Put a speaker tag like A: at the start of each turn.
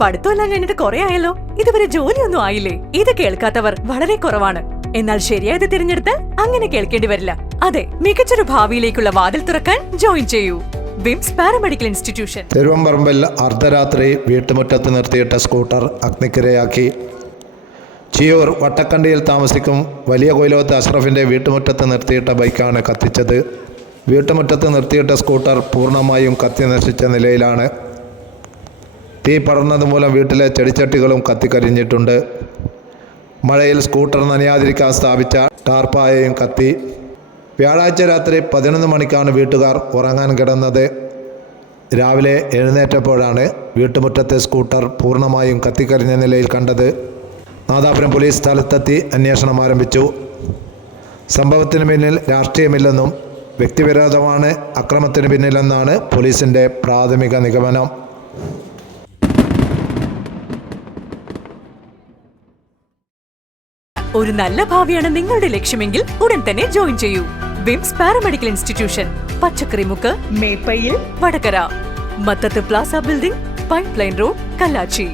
A: പഠിത്തമെല്ലാം കഴിഞ്ഞിട്ട് കുറെ ആയല്ലോ? ഇതുവരെ ജോലിയൊന്നും ആയില്ലേ? ഇത് കേൾക്കാത്തവർ വളരെ കുറവാണ്. എന്നാൽ ശരിയായത് തിരഞ്ഞെടുത്ത് അങ്ങനെ കേൾക്കേണ്ടി വരില്ല. അതെ മികച്ചൊരു ഭാവിയിലേക്കുള്ള വാതിൽ തുറക്കാൻ ജോയിൻ ചെയ്യൂ. വിംസ് പാരാമെഡിക്കൽ ഇൻസ്റ്റിറ്റ്യൂഷൻ.
B: തിരുവമ്പറമ്പിൽ അർദ്ധരാത്രി വീട്ടുമുറ്റത്ത് നിർത്തിയിട്ട സ്കൂട്ടർ അഗ്നിക്കിരയാക്കി. ചിയൂർ വട്ടക്കണ്ടിയിൽ താമസിക്കും വലിയ കൊയിലോത്ത് അഷ്റഫിന്റെ വീട്ടുമുറ്റത്ത് നിർത്തിയിട്ട ബൈക്കാണ് കത്തിച്ചത്. വീട്ടുമുറ്റത്ത് നിർത്തിയിട്ട സ്കൂട്ടർ പൂർണമായും കത്തി നശിച്ച നിലയിലാണ്. തീ പടർന്നത് മൂലം വീട്ടിലെ ചെടിച്ചട്ടികളും കത്തിക്കരിഞ്ഞിട്ടുണ്ട്. മഴയിൽ സ്കൂട്ടർ നനയാതിരിക്കാൻ സ്ഥാപിച്ച ടാർപ്പായയും കത്തി. വ്യാഴാഴ്ച രാത്രി പതിനൊന്ന് മണിക്കാണ് വീട്ടുകാർ ഉറങ്ങാൻ കിടന്നത്. രാവിലെ എഴുന്നേറ്റപ്പോഴാണ് വീട്ടുമുറ്റത്തെ സ്കൂട്ടർ പൂർണമായും കത്തിക്കരിഞ്ഞ നിലയിൽ കണ്ടത്. നാദാപുരം പോലീസ് സ്ഥലത്തെത്തി അന്വേഷണം ആരംഭിച്ചു. സംഭവത്തിന് പിന്നിൽ രാഷ്ട്രീയമില്ലെന്നും വ്യക്തിവിരോധമാണ് അക്രമത്തിന് പിന്നിലെന്നാണ് പോലീസിന്റെ പ്രാഥമിക നിഗമനം.
A: ഒരു നല്ല ഭാവിയാണ് നിങ്ങളുടെ ലക്ഷ്യമെങ്കിൽ ഉടൻ തന്നെ ജോയിൻ ചെയ്യൂ. Vims paramedical institution Pachakkarimukku Meppayil Vadakara. Mathath plaza building pipeline road Kallachi.